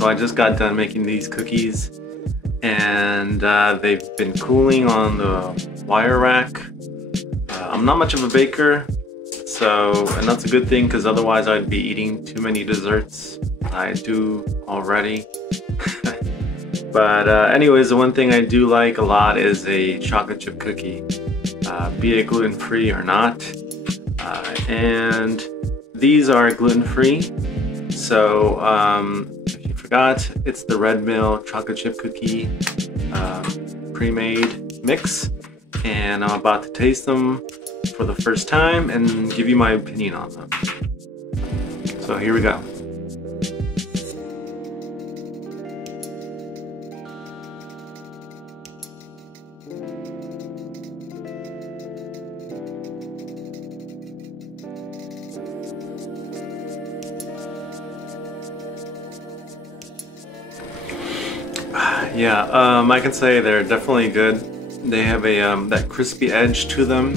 I just got done making these cookies, and they've been cooling on the wire rack. I'm not much of a baker, and that's a good thing, because otherwise I'd be eating too many desserts. I do already. But anyways, the one thing I do like a lot is a chocolate chip cookie, be it gluten-free or not. And these are gluten-free, so if you forgot, it's the Red Mill chocolate chip cookie pre-made mix, and I'm about to taste them for the first time and give you my opinion on them. So here we go. Yeah, I can say they're definitely good. They have a that crispy edge to them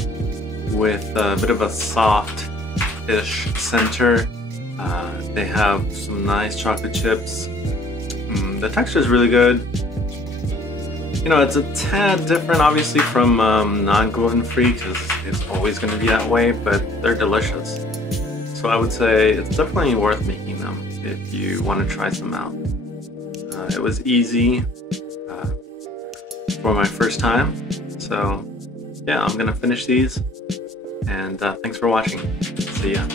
with a bit of a soft-ish center. They have some nice chocolate chips. The texture is really good. You know, it's a tad different obviously from non-gluten-free because it's always going to be that way, but they're delicious. So I would say it's definitely worth making them if you want to try some out. It was easy for my first time, so yeah, I'm gonna finish these, and thanks for watching. See ya.